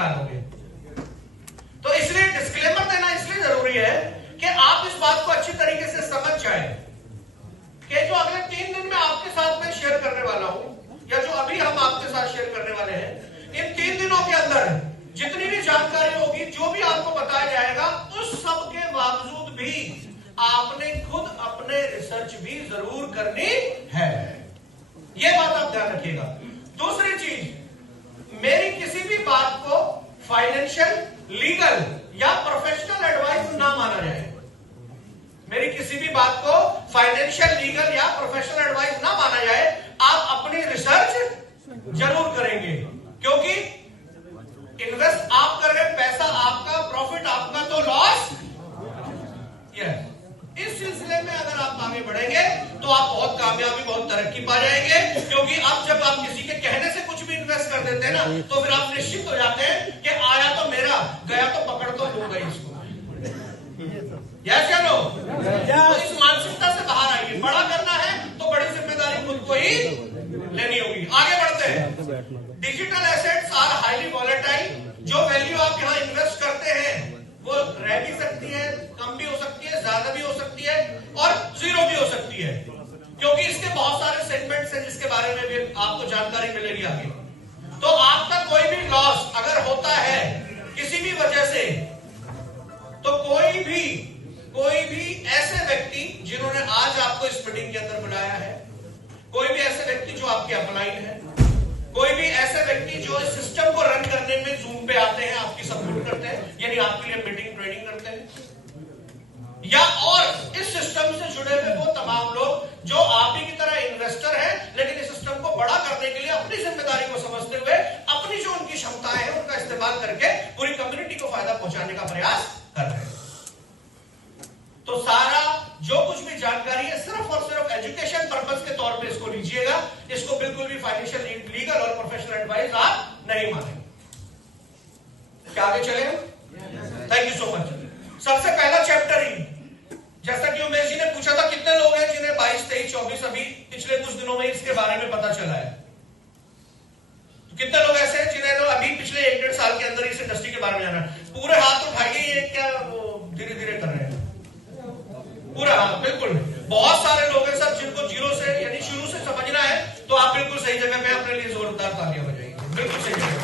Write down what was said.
दिखा दोगे। तो इसलिए डिस्क्लेमर देना इसलिए जरूरी है कि आप इस बात को अच्छी तरीके से समझ जाए कि जो अगले 3 दिन में आपके साथ में शेयर करने वाला हूं, या जो अभी हम आपके साथ शेयर करने वाले हैं, इन 3 दिनों के अंदर जितनी भी जानकारी होगी, जो भी आपको बताया जाएगा, उस सब के बावजूद भी आपने खुद अपने रिसर्च भी जरूर करनी है। यह बात आप ध्यान रखिएगा। दूसरी चीज, मेरी किसी भी बात को फाइनेंशियल, लीगल या प्रोफेशनल एडवाइस ना माना जाए। मेरी किसी भी बात को फाइनेंशियल, लीगल या प्रोफेशनल एडवाइस ना माना जाए। आप अपनी रिसर्च जरूर करेंगे, क्योंकि इन्वेस्ट आप कर रहे हैं, पैसा आपका, प्रॉफिट आपका, तो लॉस यस। इस सिलसिले में अगर आप आगे बढ़ेंगे तो आप बहुत कामयाबी, बहुत तरक्की पा जाएंगे, क्योंकि अब जब आप किसी के कहने से कुछ भी इन्वेस्ट कर देते हैं ना, तो फिर आप निश्चित हो जाते हैं कि आया तो मेरा, गया तो पकड़ तो लूंगा इसको। यस या नो? तो इस मानसिकता से बाहर आइए। बड़ा करना है तो बड़ी जिम्मेदारी खुद को ही लेनी होगी। आगे बढ़ते हैं। Digital assets are highly volatile. जो वैल्यू आप यहाँ इन्वेस्ट करते हैं वो रह भी सकती है, कम भी हो सकती है, ज्यादा भी हो सकती है, और जीरो भी हो सकती है, क्योंकि इसके बहुत सारे सेगमेंट्स हैं जिसके बारे में भी आपको जानकारी मिलेगी आगे। तो आपका कोई भी लॉस अगर होता है किसी भी वजह से, तो कोई भी ऐसे व्यक्ति जिन्होंने आज आपको इस मीटिंग के अंदर बुलाया है, कोई भी ऐसे व्यक्ति जो आपके अपलाइन है, कोई भी ऐसे व्यक्ति जो इस सिस्टम को रन करने में जूम पे आते हैं, आपकी सपोर्ट करते हैं, यानी आपके लिए मीटिंग ट्रेनिंग करते हैं, या और इस सिस्टम से जुड़े हुए वो तमाम लोग जो आप ही की तरह इन्वेस्टर हैं, लेकिन इस सिस्टम को बड़ा करने के लिए अपनी जिम्मेदारी को समझते हुए अपनी जो उनकी क्षमताएं हैं उनका इस्तेमाल करके पूरी कम्युनिटी को फायदा पहुंचाने का प्रयास कर रहे हैं। तो सारा जो कुछ भी जानकारी है सिर्फ और सिर्फ एजुकेशन पर्पस के तौर पे इसको लीजिएगा। इसको बिल्कुल भी फाइनेंशियल, लीगल और प्रोफेशनल एडवाइस आप नहीं मानेंगे। क्या आगे चले? Thank you so much. सबसे पहला चैप्टर ही, जैसा कि उमेश जी ने पूछा था, कितने लोग हैं जिन्हें 22, 23, 24 अभी पिछले कुछ दिनों में इसके बारे में पता चला है? तो कितने लोग ऐसे हैं जिन्हें अभी पिछले 1-1.5 साल के अंदर इस इंडस्ट्री के बारे में जाना है? पूरे हाथ उठाइए। ये क्या धीरे धीरे कर रहे हैं? पूरा हाथ, बिल्कुल। बहुत सारे लोग हैं सर जिनको जीरो से, यानी शुरू से समझना है, तो आप बिल्कुल सही जगह पे अपने लिए जोरदार तालियां बजाएंगे। बिल्कुल सही जगह।